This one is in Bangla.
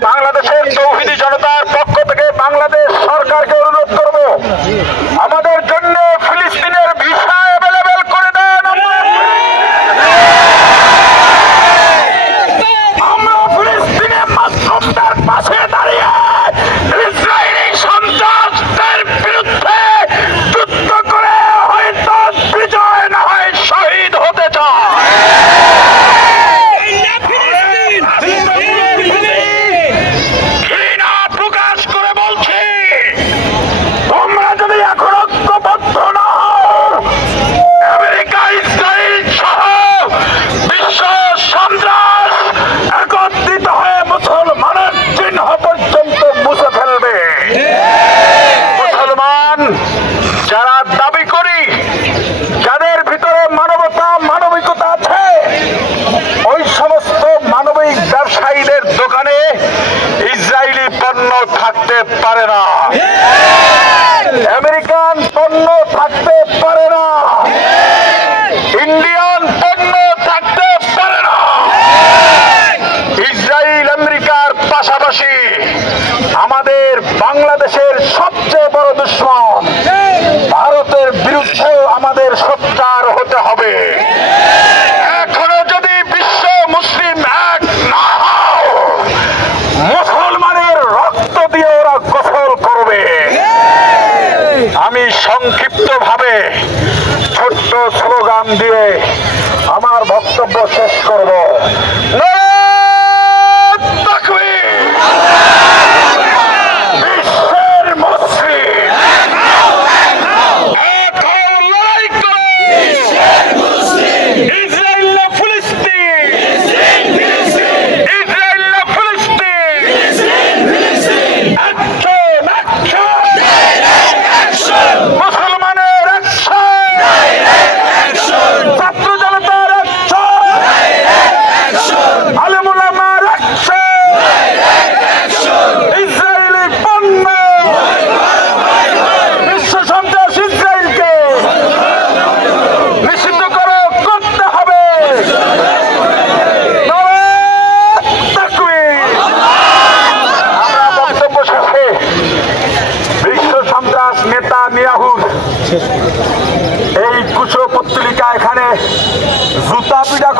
বাংলাদেশের চৌহিদি জনতার পক্ষ থেকে বাংলাদেশ সরকারকে অনুরোধ করব। আমাদের থাকতে পারে না। আমেরিকান পণ্য থাকতে পারে না। ইন্ডিয়া আমি সংক্ষিপ্তভাবে ছোট্ট স্লোগান দিয়ে আমার বক্তব্য শেষ করব। লা এই কুচো পত্রিকা এখানে জুতা পিঠা